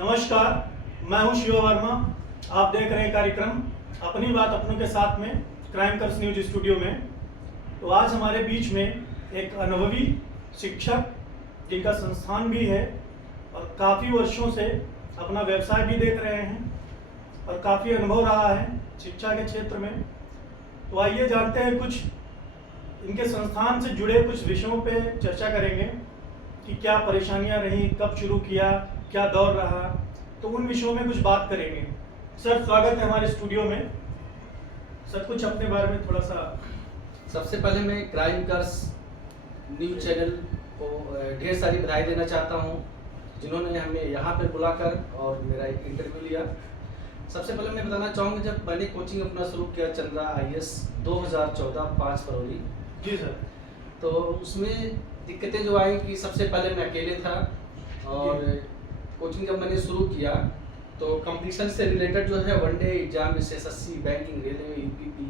नमस्कार, मैं हूं शिव वर्मा। आप देख रहे हैं कार्यक्रम अपनी बात अपनों के साथ में क्राइम कर्स न्यूज स्टूडियो में। तो आज हमारे बीच में एक अनुभवी शिक्षक जिनका संस्थान भी है और काफ़ी वर्षों से अपना व्यवसाय भी देख रहे हैं और काफ़ी अनुभव रहा है शिक्षा के क्षेत्र में। तो आइए जानते हैं कुछ इनके संस्थान से जुड़े कुछ विषयों पे चर्चा करेंगे कि क्या परेशानियां रहीं, कब शुरू किया, क्या दौर रहा, तो उन विषयों में कुछ बात करेंगे। सर, स्वागत है हमारे स्टूडियो में। सर, कुछ अपने बारे में थोड़ा सा। सबसे पहले मैं क्राइम कर्स न्यूज चैनल को ढेर सारी बधाई देना चाहता हूं, जिन्होंने हमें यहाँ पर बुलाकर और मेरा एक इंटरव्यू लिया। सबसे पहले मैं बताना चाहूँगा, जब मैंने कोचिंग अपना शुरू किया चंद्रा IAS 2014 5 फरवरी। जी सर। तो उसमें दिक्कतें जो आई कि सबसे पहले मैं अकेले था और कोचिंग जब मैंने शुरू किया तो कंपटीशन से रिलेटेड जो है वनडे एग्जाम जैसे SSC, banking, railway, UPP,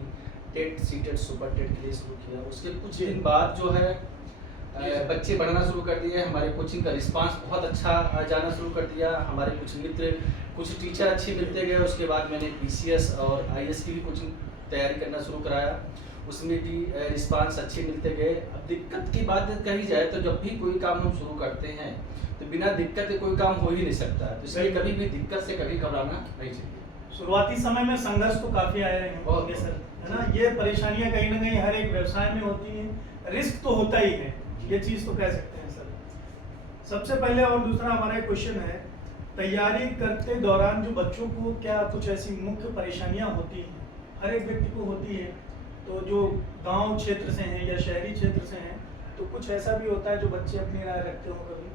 TET, CTET, super TET के लिए शुरू किया। उसके कुछ दिन बाद जो है बच्चे बढ़ना शुरू कर दिए। हमारे कोचिंग का रिस्पांस बहुत अच्छा जाना शुरू कर दिया। हमारे कुछ मित्र, कुछ टीचर अच्छे मिलते गए। उसके बाद मैंने PCS और IAS की भी कोचिंग तैयारी करना शुरू कराया, उसमें भी रिस्पांस अच्छे मिलते गए। अब दिक्कत की बात कही जाए तो जब भी कोई काम हम शुरू करते हैं तो बिना दिक्कत के कोई काम हो ही नहीं सकता, तो इसलिए कभी भी दिक्कत से कभी घबराना नहीं चाहिए। शुरुआती समय में संघर्ष तो काफ़ी आया होंगे सर, है ना। ये परेशानियां कहीं ना कहीं हर एक व्यवसाय में होती हैं, रिस्क तो होता ही है, ये चीज़ तो कह सकते हैं सर। सबसे पहले और दूसरा हमारा क्वेश्चन है, तैयारी करते दौरान जो बच्चों को क्या कुछ ऐसी मुख्य परेशानियां होती हैं? हर एक व्यक्ति को होती है, तो जो गांव क्षेत्र से हैं या शहरी क्षेत्र से हैं, तो कुछ ऐसा भी होता है जो बच्चे अपनी राय रखते हो कभी?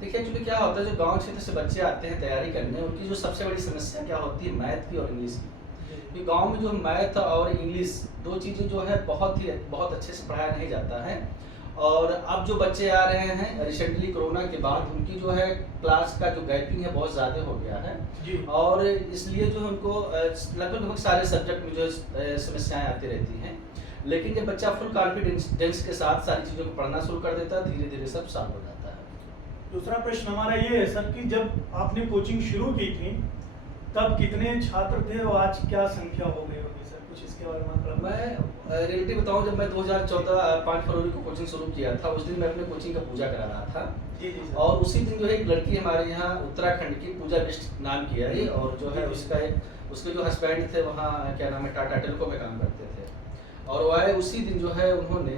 देखिए, एक्चुअली क्या होता है, जो गांव क्षेत्र से बच्चे आते हैं तैयारी करने, उनकी जो सबसे बड़ी समस्या क्या होती है, मैथ की और इंग्लिश की। कि गांव में जो मैथ और इंग्लिश दो चीज़ें जो है बहुत अच्छे से पढ़ाया नहीं जाता है। और अब जो बच्चे आ रहे हैं रिसेंटली कोरोना के बाद, उनकी जो है क्लास का जो गैपिंग है बहुत ज़्यादा हो गया है जी। और इसलिए जो उनको लगभग सारे सब्जेक्ट में जो समस्याएं आती रहती हैं। लेकिन जब बच्चा फुल कॉन्फिडेंस के साथ सारी चीज़ों को पढ़ना शुरू कर देता है, धीरे धीरे सब सॉल्व हो जाता है। दूसरा प्रश्न हमारा ये है सर कि जब आपने कोचिंग शुरू की थी तब कितने छात्र थे और आज क्या संख्या हो गई होगी सर? कुछ इसके बारे में मतलब। मैं रिलेटिव बताऊं, जब मैं 2014 5 फरवरी को कोचिंग शुरू किया था, उस दिन मैं अपने कोचिंग का पूजा करा रहा था। जी जी सर। और उसी दिन जो है एक लड़की हमारे यहाँ उत्तराखंड की, पूजा बिष्ट नाम की है, और जो है उसके जो हस्बैंड थे वहाँ क्या नाम है, टाटा टेलीकॉम में काम करते थे। और वो आए उसी दिन जो है उन्होंने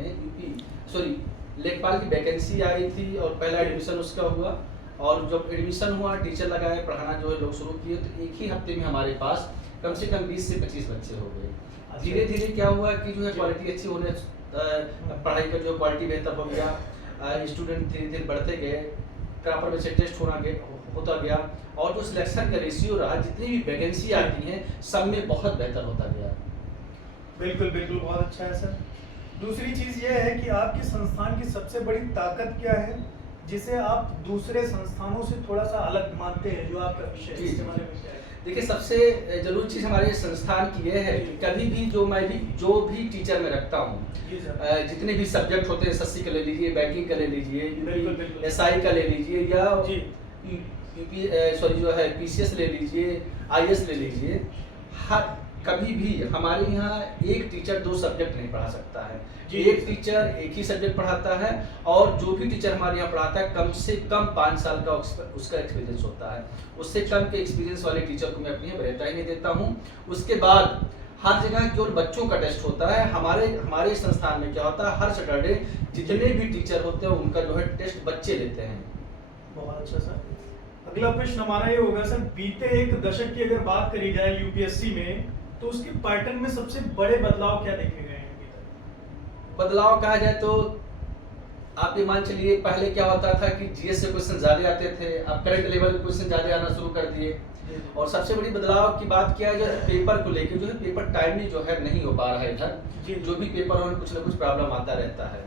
लेखपाल की वैकेंसी आई थी और पहला एडमिशन उसका हुआ। और जब एडमिशन हुआ, टीचर लगाए, पढ़ाना जो है लोग शुरू किए, तो एक ही हफ्ते में हमारे पास कम से कम 20 से 25 बच्चे हो गए। धीरे धीरे क्या हुआ कि जो है क्वालिटी अच्छी होने, पढ़ाई का जो क्वालिटी बेहतर हो गया, स्टूडेंट धीरे धीरे बढ़ते गए, प्रॉपर में से टेस्ट होता गया और जो सिलेक्शन का रेशियो रहा, जितनी भी वैकेंसी आती हैं सब में बहुत बेहतर होता गया। बिल्कुल बिल्कुल, बहुत अच्छा है सर। दूसरी चीज़ ये है कि आपके संस्थान की सबसे बड़ी ताकत क्या है जिसे आप दूसरे संस्थानों से थोड़ा सा अलग मानते हैं, जो आपका विषय है, इसके बारे में क्या है? देखिए, सबसे जरूरी चीज़ हमारे संस्थान की ये है कि कभी भी जो भी टीचर मैं रखता हूँ, जितने भी सब्जेक्ट होते हैं, SSC का ले लीजिए, बैंकिंग का ले लीजिए, SI का ले लीजिए, या जो है PCS ले लीजिए, IAS ले लीजिए, हर कभी भी हमारे यहाँ एक टीचर 2 सब्जेक्ट नहीं पढ़ा सकता है। एक टीचर एक ही सब्जेक्ट पढ़ाता है और जो भी टीचर हमारे यहाँ पढ़ाता है कम से कम 5 साल का उसका एक्सपीरियंस होता है। उससे कम के एक्सपीरियंस वाले टीचर को मैं अपनी यहाँ रहता ही नहीं देता हूँ। उसके बाद हर जगह केवल बच्चों का टेस्ट होता है। हमारे संस्थान में क्या होता है, हर सैटरडे जितने भी टीचर होते हैं उनका जो है टेस्ट बच्चे लेते हैं। बहुत अच्छा सर। अगला प्रश्न हमारा ये होगा सर, बीते एक दशक की अगर बात करी जाए UPSC में, तो उसके पैटर्न में सबसे बड़े बदलाव क्या देखे गए हैं अभी तक? बदलाव कहा जाए तो आप ये मान चलिए, पहले क्या होता था कि GS से क्वेश्चन ज्यादा आते थे, अब करंट लेवल के क्वेश्चन ज्यादा आना शुरू कर दिए। और सबसे बड़ी बदलाव की बात क्या है, जो पेपर को लेकर जो है पेपर टाइमली जो है नहीं हो पा रहा है इधर। जो भी पेपर हो, कुछ ना कुछ प्रॉब्लम आता रहता है।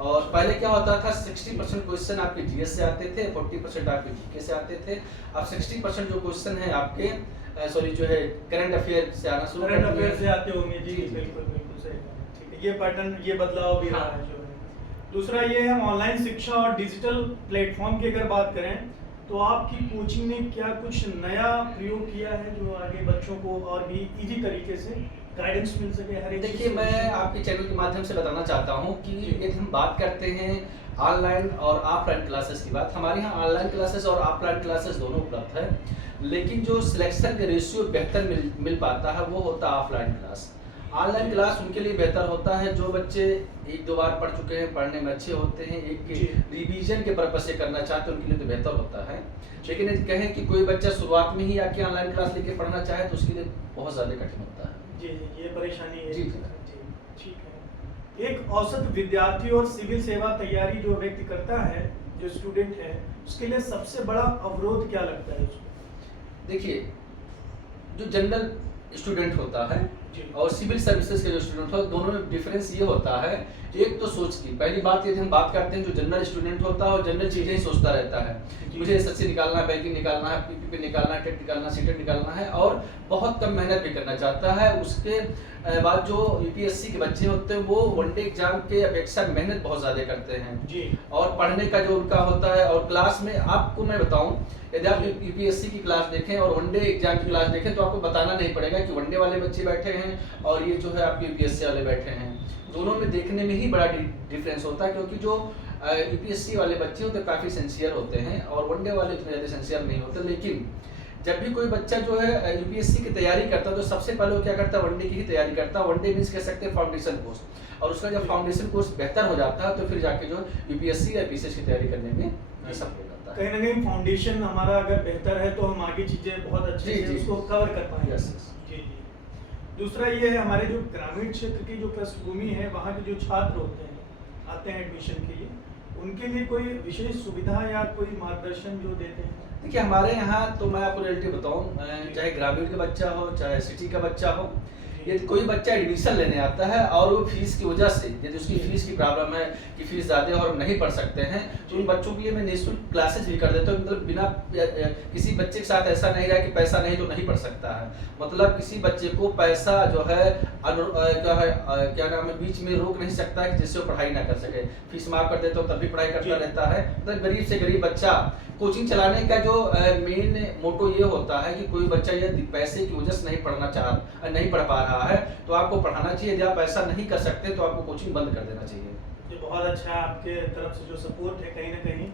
और पहले क्या होता था, 60% क्वेश्चन आपके GS से आते थे, 40% आपके GK से आते थे। अब 60% जो क्वेश्चन है आपके जो है करंट अफेयर से आना शुरू करंट अफेयर से आते होंगे। जी बिल्कुल बिल्कुल सही। ठीक है, ये पैटर्न, ये बदलाव भी रहा है जो है। दूसरा ये है, ऑनलाइन शिक्षा और डिजिटल प्लेटफॉर्म की अगर बात करें तो आपकी कोचिंग ने क्या कुछ नया प्रयोग किया है जो आगे बच्चों को और भी इजी तरीके से गाइडेंस मिल सके हर एक चीज़ देखिए, से? मैं आपके चैनल के माध्यम से बताना चाहता हूँ कि जी। यदि हम बात करते हैं ऑनलाइन और ऑफलाइन क्लासेस की बात, हमारे यहाँ ऑनलाइन क्लासेस और ऑफलाइन क्लासेस दोनों उपलब्ध है, लेकिन जो सिलेक्शन का रेशियो बेहतर मिल पाता है वो होता है ऑफलाइन क्लास। ऑनलाइन क्लास उनके लिए बेहतर होता है जो बच्चे एक दो बार पढ़ चुके हैं, पढ़ने में अच्छे होते हैं, जी। एक रिवीजन के पर्पज से करना चाहते हैं, उनके लिए तो बेहतर होता है। लेकिन यदि कहें कि कोई बच्चा शुरुआत में ही आके ऑनलाइन क्लास लेके पढ़ना चाहे तो उसके लिए बहुत ज़्यादा कठिन होता है। जी जी, ये परेशानी है। जी, जी। जी, ठीक है। एक औसत विद्यार्थी और सिविल सेवा तैयारी जो व्यक्ति करता है, जो स्टूडेंट है, उसके लिए सबसे बड़ा अवरोध क्या लगता है उसको? देखिए, जो जनरल स्टूडेंट होता है जी। और सिविल सर्विसेज के जो स्टूडेंट होता है, दोनों में डिफरेंस ये होता है, एक तो सोच की। पहली बात यदि हम बात करते हैं, जो जनरल स्टूडेंट होता है और जनरल चीज़ें ही सोचता रहता है, जी। मुझे एसएससी निकालना है, बैंकिंग निकालना है, पीपीपी निकालना है, टेट निकालना है, सीटेट निकालना है और बहुत कम मेहनत भी करना चाहता है। उसके बाद जो यूपीएससी के बच्चे होते हैं वो वनडे एग्जाम के अपेक्षा मेहनत बहुत ज़्यादा करते हैं जी। और पढ़ने का जो उनका होता है, और क्लास में आपको मैं बताऊं, यदि आप यूपीएससी की क्लास देखें और वनडे एग्जाम की क्लास देखें तो आपको बताना नहीं पड़ेगा कि वनडे वाले बच्चे बैठे हैं और ये जो है आपके यूपीएससी वाले बैठे हैं। दोनों में देखने में ही बड़ा डिफरेंस होता है, क्योंकि जो यूपीएससी वाले बच्चे होते हैं काफ़ी सिंसियर होते हैं और वनडे वाले उतने ज़्यादा सिंसियर नहीं होते। लेकिन जब भी कोई बच्चा जो है यूपीएससी की तैयारी करता है तो सबसे पहले वो क्या करता है, वनडे की ही तैयारी करता है। वनडे मीन्स कह सकते हैं फाउंडेशन कोर्स, और उसका जब फाउंडेशन कोर्स बेहतर हो जाता है तो फिर जाके जो यूपीएससी या पीसीएस की तैयारी करने में सफल हो जाता है। कहीं ना कहीं फाउंडेशन हमारा अगर बेहतर है तो हम आगे चीजें बहुत अच्छे जी, से जी। उसको कवर कर पाएंगे। Yes, yes. जी जी। दूसरा ये है, हमारे जो ग्रामीण क्षेत्र की जो पृष्ठभूमि है, वहाँ के जो छात्र होते हैं, आते हैं एडमिशन के लिए, उनके लिए कोई विशेष सुविधा या कोई मार्गदर्शन जो देते हैं? देखिए, हमारे यहाँ तो मैं आपको रियलिटी बताऊँ, चाहे ग्रामीण का बच्चा हो चाहे सिटी का बच्चा हो, यदि कोई बच्चा एडमिशन लेने आता है और वो फीस की वजह से, यदि उसकी फीस की प्रॉब्लम है कि फीस ज़्यादा है और नहीं पढ़ सकते हैं, तो उन बच्चों के लिए मैं निःशुल्क क्लासेस भी कर देता हूँ। मतलब बिना किसी बच्चे के साथ ऐसा नहीं रहा कि पैसा नहीं तो नहीं पढ़ सकता है। मतलब किसी बच्चे को पैसा जो है क्या नाम है, बीच में रोक नहीं सकता है कि जिससे वो पढ़ाई ना कर सके। फीस माफ कर देता हूँ तब भी पढ़ाई करता रहता है। मतलब गरीब से गरीब बच्चा, कोचिंग चलाने का जो मेन मोटो ये होता है कि कोई बच्चा ये पैसे की वजह से नहीं पढ़ पा रहा है तो आपको पढ़ाना चाहिए। यदि आप ऐसा नहीं कर सकते तो आपको कोचिंग बंद कर देना चाहिए। ये बहुत अच्छा है आपके तरफ से जो सपोर्ट है। कहीं ना कहीं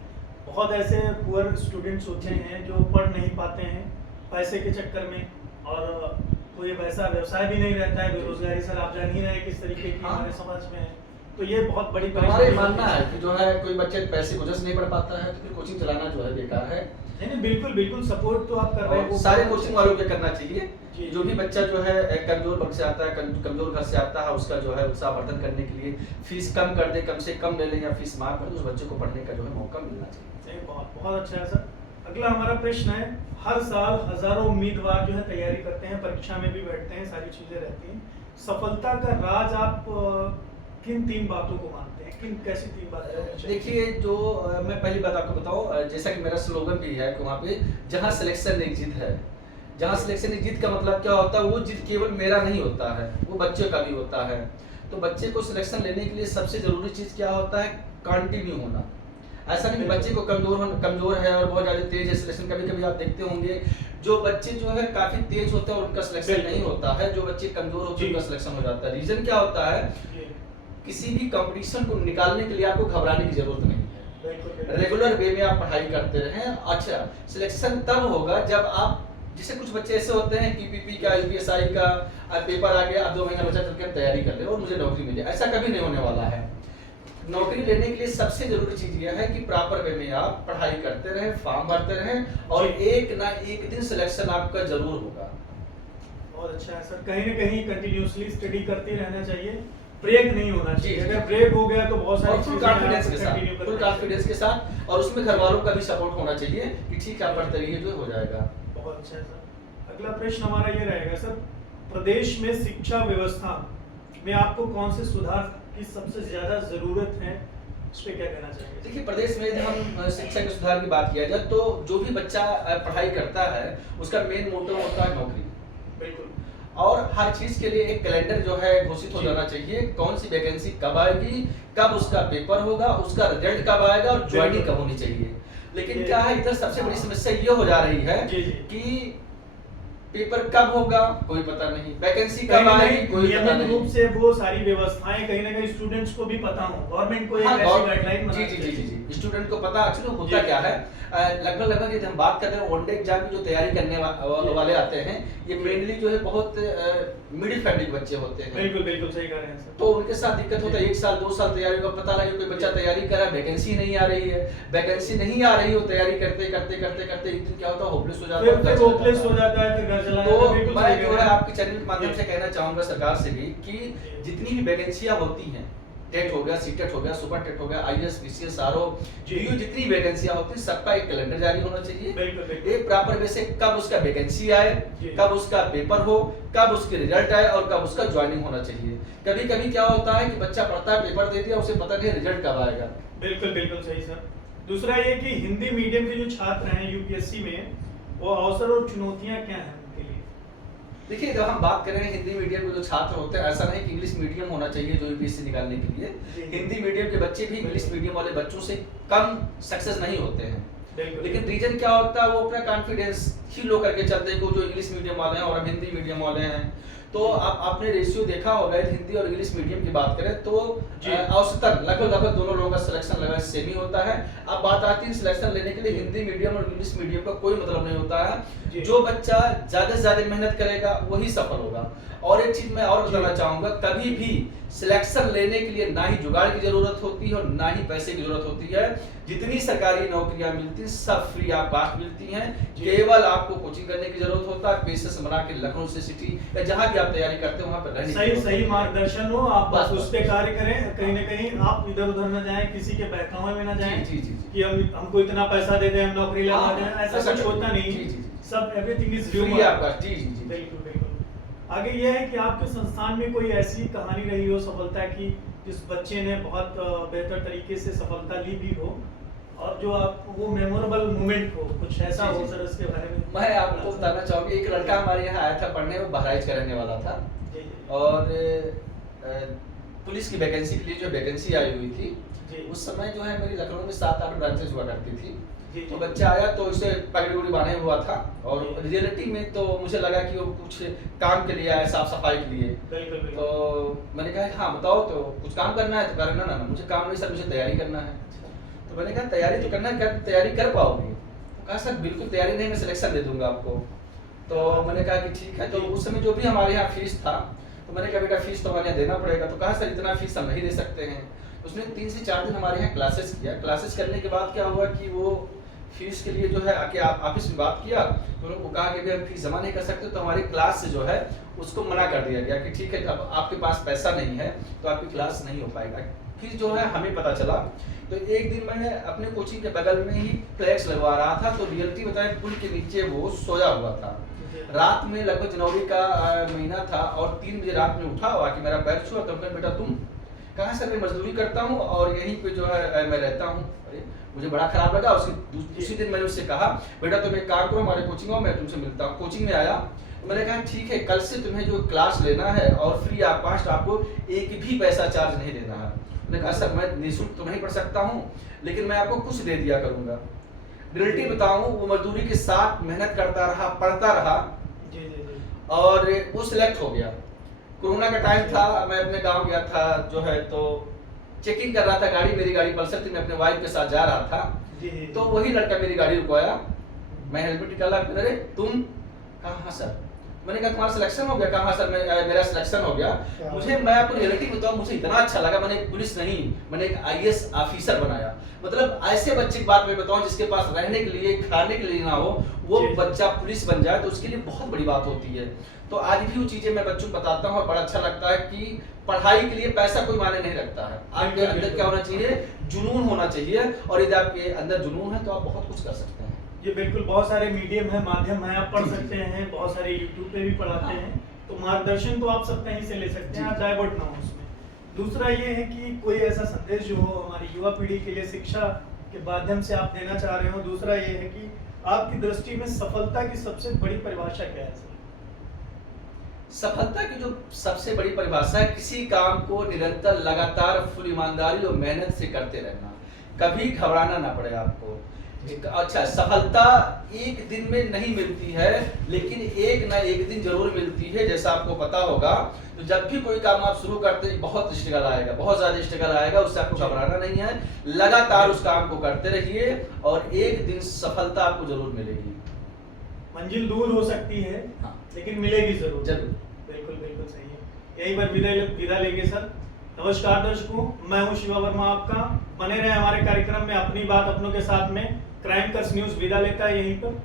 बहुत ऐसे पुअर स्टूडेंट्स होते हैं जो पढ़ नहीं पाते हैं पैसे के चक्कर में, और कोई वैसा व्यवसाय भी नहीं रहता है, बेरोजगारी सर आप जान ही रहे हैं किस तरीके की हमारे समाज में है, तो ये बहुत बड़ी हमारे मानना है कि जो है कोई बच्चे पैसे की वजह से नहीं पढ़ पाता है तो फिर कोचिंग चलाना जो है बेकार है। नहीं, बिल्कुल बिल्कुल सपोर्ट तो आप कर रहे हैं, और वो सारे बहुत कोचिंग अच्छा वालों को करना चाहिए। जी, जो भी जी। बच्चा जो है कमजोर वर्ग से आता है, कमजोर घर से आता है, उसका जो है उत्साहवर्धन करने के लिए फीस कम कर दे, कम से कम ले लें या फीस माफ कर दे, उस बच्चे को पढ़ने का जो है मौका मिलना चाहिए। नहीं, बहुत बहुत अच्छा है सर। अगला हमारा प्रश्न है, हर साल हजारों उम्मीदवार जो है तैयारी करते हैं, परीक्षा में भी बैठते हैं, सारी चीजें रहती हैं, सफलता का राज आप किन 3 बातों को मानते हैं, किन कैसी 3 बातें होनी चाहिए? देखिए, जो मैं पहली बात आपको बताऊं, जैसा कि मेरा स्लोगन भी है कि वहाँ पे जहाँ सिलेक्शन एक जीत है। जहाँ सिलेक्शन एक जीत का मतलब क्या होता है, वो जीत केवल मेरा नहीं होता है, वो बच्चे का भी होता है। तो बच्चे को सिलेक्शन लेने के लिए सबसे जरूरी चीज़ क्या होता है, कंटिन्यू होना। ऐसा नहीं कि बच्चे को कमजोर है और बहुत ज़्यादा तेज है, सिलेक्शन कभी कभी आप देखते होंगे जो बच्चे जो है काफ़ी तेज होते हैं और उनका सिलेक्शन नहीं होता है, जो बच्चे कमजोर होते हैं उनका सिलेक्शन हो जाता है। रीज़न क्या होता है, किसी भी कंपटीशन को निकालने के लिए आपको घबराने की जरूरत नहीं है। रेगुलर वे में आप पढ़ाई करते रहें। अच्छा, सिलेक्शन तब होगा जब आप, जैसे कुछ बच्चे ऐसे होते हैं कि पीपी का, यूपीएसआई का पेपर आ गया, अब 2 महीना बचा करके तैयारी कर ले और मुझे नौकरी मिले, ऐसा कभी नहीं होने वाला है। नौकरी लेने के लिए सबसे जरूरी चीज यह है कि प्रॉपर वे में आप पढ़ाई करते रहें, फॉर्म भरते रहें और एक ना एक दिन सिलेक्शन आपका जरूर होगा। बहुत अच्छा है सर। कहीं ना कहीं कंटिन्यूअसली स्टडी करते रहना चाहिए, ब्रेक नहीं होना चाहिए। जी, जी। अगर ब्रेक हो गया तो बहुत सारी फुल चीजें कॉन्फिडेंस के साथ, कंटिन्यू फुल कॉन्फिडेंस के साथ, और उसमें घर वालों का भी सपोर्ट होना चाहिए कि ठीक है आप पढ़ते रहिए, जो हो जाएगा। बहुत अच्छा है सर। अगला प्रश्न हमारा ये रहेगा सर, प्रदेश में शिक्षा व्यवस्था में आपको कौन से सुधार की सबसे ज्यादा जरूरत है, इस पे क्या कहना चाहिए? देखिए, प्रदेश में यदि हम शिक्षा के सुधार की बात किया जाए तो जो भी बच्चा पढ़ाई करता है उसका मेन मोटो होता है नौकरी। बिल्कुल। और हर चीज के लिए एक कैलेंडर जो है घोषित हो जाना चाहिए, कौन सी वैकेंसी कब आएगी, कब उसका पेपर होगा, उसका रिजल्ट कब आएगा और ज्वाइनिंग कब होनी चाहिए। लेकिन क्या है, इधर सबसे बड़ी समस्या ये हो जा रही है जी जी कि पेपर कब होगा कोई पता नहीं, वैकेंसी कहीं कब ना आएगी कहीं कोई पता नियमित नहीं। रूप से वो सारी व्यवस्थाएं कहीं ना कहीं स्टूडेंट्स को भी पता हो, गवर्नमेंट को एक हाँ, ऐसी गाइडलाइन जी बनानी जी जी चाहिए। जी जी स्टूडेंट को पता एक्चुअली होता जी। क्या है, लगभग लगभग यदि हम बात करते हैं वनडे एग्जाम की जो तैयारी करने वाले आते हैं, ये मेनली जो है बहुत मिडिल फैमिली के बच्चे होते हैं। बिल्कुल बिल्कुल सही कह रहे हैं सर। तो उनके साथ दिक्कत होता है, 1 साल 2 साल तैयारी का पता लगे कोई बच्चा तैयारी कर रहा है, वैकेंसी नहीं आ रही है, वैकेंसी नहीं आ रही हो, तैयारी करते करते करते करते एक दिन क्या होता है, होपलेस हो जाता है, फिर होपलेस हो जाता है, फिर घर चला तो जाता है। बिल्कुल मैं सही कह जो रहे है हैं। आपके चैनल के माध्यम से कहना चाहूंगा सरकार से भी कि जितनी भी वैकेंसियां होती हैं, टेट हो गया, सीटेट हो गया, सुपर टेट हो गया, आईएएस बीसीएस आरओ जी। डीयू, जितनी वैकेंसियां होती हैं सबका एक कैलेंडर जारी होना चाहिए, बिल्कुल बिल्कुल एक प्रॉपर वे से कब उसका वैकेंसी आए, जी। कब उसका पेपर हो, कब उसके रिजल्ट आए और कब उसका ज्वाइनिंग होना चाहिए। कभी कभी क्या होता है कि बच्चा पढ़ता है, पेपर दे दिया, उसे पता नहीं रिजल्ट कब आएगा। बिल्कुल बिल्कुल सही सर। दूसरा ये कि हिंदी मीडियम के जो छात्र हैं यूपीएससी में, वो अवसर और चुनौतियां क्या हैं उनके लिए? देखिए, जब हम बात करें हिंदी मीडियम के जो छात्र होते हैं, ऐसा नहीं कि इंग्लिश मीडियम होना चाहिए जो यूपीएससी निकालने के लिए, जी। हिंदी मीडियम के बच्चे भी इंग्लिश मीडियम वाले बच्चों से कम सक्सेस नहीं होते हैं। बिल्कुल लेकिन रीजन क्या होता है, वो अपना कॉन्फिडेंस ही लो करके चलते हैं, को जो इंग्लिश मीडियम वाले हैं और हम हिंदी मीडियम वाले हैं। तो आपने रेशियो देखा होगा, यदि हिंदी और इंग्लिश मीडियम की बात करें तो जी। औसतन लगभग दोनों लोगों का सिलेक्शन लगभग सेम ही होता है। अब बात आती है सिलेक्शन लेने के लिए, हिंदी मीडियम और इंग्लिश मीडियम का कोई मतलब नहीं होता जी। है। जो बच्चा ज्यादा से ज्यादा मेहनत करेगा वही सफल होगा। और एक चीज मैं और बताना चाहूंगा, कभी भी सिलेक्शन लेने के लिए ना ही जुगाड़ की जरूरत होती है और ना ही पैसे की जरूरत होती है। जितनी सरकारी नौकरियां मिलती हैं सब फ्री ऑफ कॉस्ट मिलती हैं, जी। केवल आपको कोचिंग करने की जरूरत होता है, पैसे से बना के लखनऊ से सिटी या जहां भी आप तैयारी करते हो वहां पर रहने की सही जरूरत सही होती है। मार्गदर्शन हो, आप बस, बस बस। उस पे कार्य करें, कहीं ना कहीं आप इधर उधर न जाएं, किसी के बहकावे में न जाएं जी, जी, जी, जी। कि हम हमको इतना पैसा दे दें, हम नौकरी लगा हाँ, दें, ऐसा ऐसा कुछ होता नहीं। जी, जी, जी। सब everything is free human. Of cost, जी, जी, जी। बिल्कुल बिल्कुल। आगे ये है कि आपके संस्थान में कोई ऐसी कहानी रही हो सफलता की, जिस बच्चे ने बहुत बेहतर तरीके से सफलता ली भी हो, और जो आप वो मेमोरेबल मोमेंट हो, कुछ ऐसा जी, हो जी। सर, इसके बारे में मैं आपको बताना चाहूंगा, एक लड़का हमारे यहाँ आया था पढ़ने, वो बहराइच का रहने वाला था जी जी और पुलिस की वैकेंसी के लिए जो वैकेंसी आई हुई थी, जी उस समय जो है मेरी लखनऊ में 7-8 ब्रांचेस हुआ करती थी। जी तो जी। बच्चा आया तो उसे पगड़ी उगड़ी बांधे हुआ था और जी। रियलिटी में तो मुझे लगा कि वो कुछ काम के लिए आया, साफ सफाई के लिए। बिल्कुल बिल्कुल। तो मैंने कहा हाँ बताओ, तो कुछ काम करना है? तो कह रहा ना ना ना, मुझे काम नहीं सर, मुझे तैयारी करना है। तो मैंने कहा तैयारी तो करना है, क्या तैयारी कर पाओगे? तो कहा सर बिल्कुल तैयारी नहीं, मैं सिलेक्शन दे दूंगा आपको। तो मैंने कहा कि ठीक है। तो उस समय जो भी हमारे यहाँ फीस था, तो मैंने कहा बेटा फीस तो हमारे यहाँ देना पड़ेगा। तो कहा सर इतना फीस हम नहीं दे सकते हैं। उसने 3 से 4 दिन हमारे यहाँ क्लासेस किया। क्लासेस करने के बाद क्या हुआ कि वो फीस के लिए जो है आके ऑफिस में बात किया, तो उनको कहा कि हम फीस जमा नहीं कर सकते, तो हमारी क्लास से जो है उसको मना कर दिया गया कि ठीक है, अब आपके पास पैसा नहीं है तो आपकी क्लास नहीं हो पाएगा। फिर जो है हमें पता चला, तो एक दिन मैं अपने कोचिंग के बगल में ही फ्लैक्स लगवा रहा था, तो रियलिटी बताए पुल के नीचे वो सोया हुआ था। रात में लगभग जनवरी का महीना था और 3 बजे रात में उठा हुआ कि मेरा पैर छुआ। तो बेटा तुम? कहा सर मैं मजदूरी करता हूँ और यहीं पे जो है मैं रहता हूँ। अरे मुझे बड़ा खराब लगा। उसी दिन मैंने उससे कहा बेटा तुम एक काम करो, हमारे कोचिंग में मैं तुमसे मिलता हूँ। कोचिंग में आया, तो मैंने कहा ठीक है, कल से तुम्हें जो क्लास लेना है और फ्री ऑफ कॉस्ट, आपको एक भी पैसा चार्ज नहीं देना है। मैंने कहा सर मैं निःशुल्क तो नहीं पढ़ सकता हूँ, लेकिन मैं आपको कुछ दे दिया करूंगा। रियलिटी बताऊं, वो मजदूरी के साथ मेहनत करता रहा, पढ़ता रहा जी जी जी। और वो सिलेक्ट हो गया। कोरोना का टाइम था, मैं अपने गांव गया था जो है, तो चेकिंग कर रहा था गाड़ी, मेरी गाड़ी पल्सर थी, मैं अपने वाइफ के साथ जा रहा था। जी जी। तो वही लड़का मेरी गाड़ी रुकवाया, मैं हेलमेट निकाला, अरे तुम? कहा हाँ सर। मैंने कहा तुम्हारा सिलेक्शन हो गया? कहा हाँ सर मेरा सिलेक्शन हो गया। मुझे, मैं आपको रियलिटी बताऊं, मुझे इतना अच्छा लगा, मैंने पुलिस नहीं, मैंने एक आईएएस ऑफिसर बनाया। मतलब ऐसे बच्चे की बात मैं बताऊं जिसके पास रहने के लिए, खाने के लिए ना हो, वो जी। बच्चा पुलिस बन जाए तो उसके लिए बहुत बड़ी बात होती है। तो आज भी वो चीजें मैं बच्चों को बताता हूँ और बड़ा अच्छा लगता है कि पढ़ाई के लिए पैसा कोई मायने नहीं रखता है। आपके अंदर क्या होना चाहिए? जुनून होना चाहिए, और यदि आपके अंदर जुनून है तो आप बहुत कुछ कर सकते हैं। ये बिल्कुल, बहुत सारे मीडियम है, माध्यम है, आप पढ़ जी, जी। सकते हैं, बहुत सारे यूट्यूब पे भी पढ़ाते हाँ। हैं, तो मार्गदर्शन तो आप सब कहीं से ले सकते हैं, जी, आप जी। डाइवर्ट ना हो उसमें। दूसरा ये है कि कोई ऐसा संदेश जो हो हमारी युवा पीढ़ी के लिए शिक्षा के माध्यम से आप देना चाह रहे हो। दूसरा ये है कि आपकी दृष्टि में सफलता की सबसे बड़ी परिभाषा क्या है सर? सफलता की जो सबसे बड़ी परिभाषा है, किसी काम को निरंतर, लगातार, फुल ईमानदारी और मेहनत से करते रहना, कभी घबराना ना पड़े आपको। अच्छा, सफलता एक दिन में नहीं मिलती है, लेकिन एक ना एक दिन जरूर मिलती है। जैसा आपको पता होगा, तो जब भी कोई काम आप शुरू करते हैं बहुत स्ट्रगल आएगा, बहुत ज्यादा स्ट्रगल आएगा, उससे आपको घबराना नहीं है। लगातार उस काम को करते रहिए और एक दिन सफलता आपको जरूर मिलेगी। मंजिल दूर हो सकती है, हाँ। लेकिन मिलेगी जरूर। जरूर। बिल्कुल बिल्कुल सही है। यहीं पर विदा लेंगे सर। नमस्कार दर्शकों, मैं हूं शिवा वर्मा आपका। बने रहे हमारे कार्यक्रम में अपनी बात अपनों के साथ में। क्राइम कर्स न्यूज विदा लेता है यहीं पर।